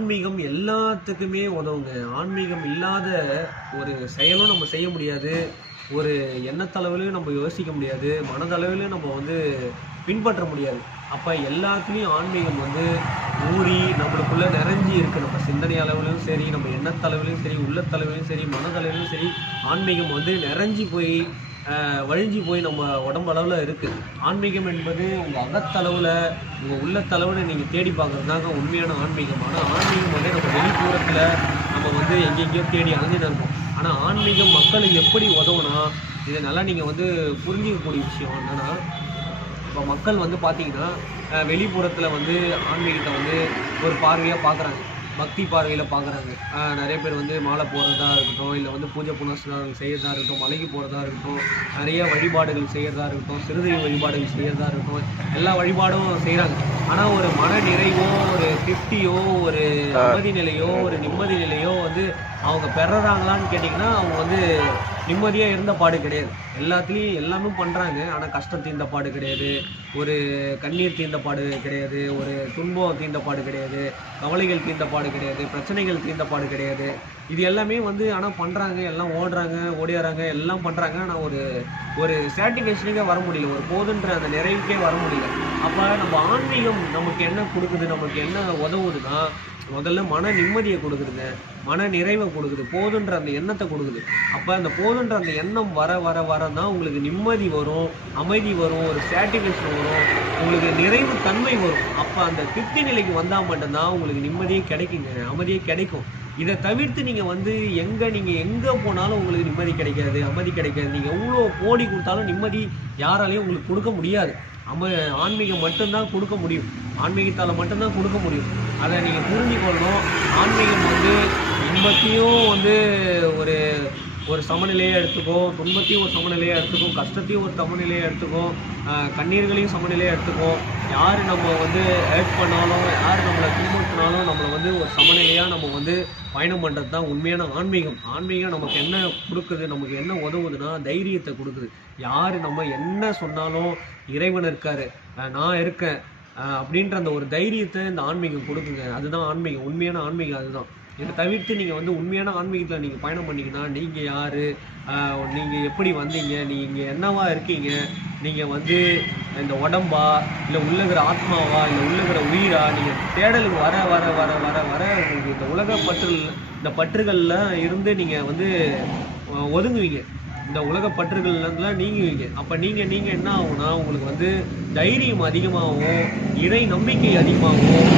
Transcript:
ஆன்மீகம் எல்லாத்துக்குமே உதவுங்க. ஆன்மீகம் இல்லாத ஒரு செயலும் நம்ம செய்ய முடியாது. ஒரு எண்ணத்தளவிலும் நம்ம யோசிக்க முடியாது. மனதளவிலும் நம்ம பின்பற்ற முடியாது. அப்ப எல்லாத்துலயும் ஆன்மீகம் ஊறி நம்மளுக்குள்ள நிறைஞ்சி இருக்கு. நம்ம சிந்தனை அளவிலும் சரி, நம்ம எண்ணத்தளவிலும் சரி, உள்ளத்தளவிலும் சரி, மனதளவிலும் சரி, ஆன்மீகம் நிறைஞ்சி போய் வழிஞ்சி போய் நம்ம உடம்பளவில் இருக்குது. ஆன்மீகம் என்பது உங்கள் அகத்தளவில், உங்கள் உள்ளத்தளவில் நீங்கள் தேடி பார்க்குறது தாங்க உண்மையான ஆன்மீகம். ஆனால் ஆன்மீகம் நம்ம வெளிப்புறத்தில் நம்ம எங்கெங்கேயோ தேடி அலைஞ்சிட்டு இருக்கோம். ஆனால் ஆன்மீகம் மக்களுக்கு எப்படி உதவுனா, இதை நல்லா நீங்கள் புரிஞ்சிக்கக்கூடிய விஷயம் என்னென்னா, இப்போ மக்கள் பார்த்தீங்கன்னா வெளிப்புறத்தில் ஆன்மீகத்தை ஒரு பார்வையாக பார்க்குறாங்க, பக்தி பார்வையில் பார்க்குறாங்க. நிறைய பேர் மாலை போடுறதா இருக்கட்டும், இல்லை பூஜை புனஸ்காரங்கள் செய்கிறதா இருக்கட்டும், மலைக்கு போகிறதா இருக்கட்டும், நிறைய வழிபாடுகள் செய்கிறதா இருக்கட்டும், சிறுதெய்வ வழிபாடுகள் செய்கிறதா இருக்கட்டும், எல்லா வழிபாடும் செய்கிறாங்க. ஆனால் ஒரு மன நிறைவோ, ஒரு திருப்தியோ, ஒரு அமைதி நிலையோ, ஒரு நிம்மதி நிலையோ அவங்க பெறுறாங்களான்னு கேட்டிங்கன்னா, அவங்க நிம்மதியாக இருந்த பாடு கிடையாது. எல்லாத்துலேயும் எல்லாமே பண்ணுறாங்க, ஆனால் கஷ்டம் தீர்ந்த பாடு கிடையாது, ஒரு கண்ணீர் தீர்ந்த பாடு கிடையாது, ஒரு துன்பம் தீர்ந்த பாடு கிடையாது, கவலைகள் தீர்ந்த பாடு கிடையாது, பிரச்சனைகள் தீர்ந்த பாடு கிடையாது. இது எல்லாமே ஆனால் பண்ணுறாங்க, எல்லாம் ஓடுறாங்க, ஓடியாராங்க, எல்லாம் பண்ணுறாங்க. ஆனால் ஒரு சாட்டிஸ்ஃபேக்ஷனுக்கே வர முடியல, ஒரு போதுன்ற அந்த நிறைவுக்கே வர முடியல. அப்போ நம்ம ஆன்மீகம் நமக்கு என்ன கொடுக்குது, நமக்கு என்ன உதவுதுன்னா, முதல்ல மன நிம்மதியை கொடுக்குதுங்க, மன நிறைவை கொடுக்குது, போதுன்ற அந்த எண்ணத்தை கொடுக்குது. அப்போ அந்த போதுன்ற அந்த எண்ணம் வர வர வர தான் உங்களுக்கு நிம்மதி வரும், அமைதி வரும், ஒரு சாட்டிஸ்ஃபேக்ஷன் வரும், உங்களுக்கு நிறைவு தன்மை வரும். அப்போ அந்த திருப்தி நிலைக்கு வந்தால் மட்டும்தான் உங்களுக்கு நிம்மதியே கிடைக்குங்க, அமைதியே கிடைக்கும். இதை தவிர்த்து நீங்கள் எங்கே போனாலும் உங்களுக்கு நிம்மதி கிடைக்காது, அமைதி கிடைக்காது. நீங்கள் எவ்வளோ கோடி கொடுத்தாலும் நிம்மதி யாராலையும் உங்களுக்கு கொடுக்க முடியாது. ஆன்மீகம் மட்டும்தான் கொடுக்க முடியும், ஆன்மீகத்தால் மட்டும்தான் கொடுக்க முடியும். அதை நீங்கள் புரிஞ்சுக்கொள்ளணும். ஆன்மீகம் இன்பத்தையும் ஒரு ஒரு சமநிலையாக எடுத்துக்கும், துன்பத்தையும் ஒரு சமநிலையாக எடுத்துக்கும், கஷ்டத்தையும் ஒரு சமநிலையாக எடுத்துக்கும், கண்ணீர்களையும் சமநிலையாக எடுத்துக்கும். யார் நம்ம ஹெல்ப் பண்ணாலும், யார் நம்மளை துன்பத்தினாலும் நம்மளை ஒரு சமநிலையாக நம்ம பயணம் பண்ணுறது தான் உண்மையான ஆன்மீகம். ஆன்மீகம் நமக்கு என்ன கொடுக்குது, நமக்கு என்ன உதவுதுன்னா தைரியத்தை கொடுக்குது. யார் நம்ம என்ன சொன்னாலும் இறைவன் இருக்காரு, நான் இருக்கேன் அப்படின்ற அந்த ஒரு தைரியத்தை இந்த ஆன்மீகம் கொடுக்குங்க. அதுதான் ஆன்மீகம், உண்மையான ஆன்மீகம் அதுதான். இதை தவிர்த்து நீங்கள் உண்மையான ஆன்மீகத்தில் நீங்கள் பயணம் பண்ணிங்கன்னா, நீங்கள் யார், நீங்கள் எப்படி வந்தீங்க, நீங்கள் என்னவா இருக்கீங்க, நீங்கள் இந்த உடம்பா, இல்லை உள்ளகிற ஆத்மாவா, இல்லை உள்ளகிற உயிரா, நீங்கள் தேடலுக்கு வர வர வர வர வர உங்களுக்கு இந்த உலக இந்த பற்றுகளில் இருந்து நீங்கள் ஒதுங்குவீங்க, இந்த உலக பற்றுகள்லாம் நீங்குவீங்க. அப்போ நீங்கள் என்ன ஆகும்னா, உங்களுக்கு தைரியம் அதிகமாகவும், இறை நம்பிக்கை அதிகமாகவும்,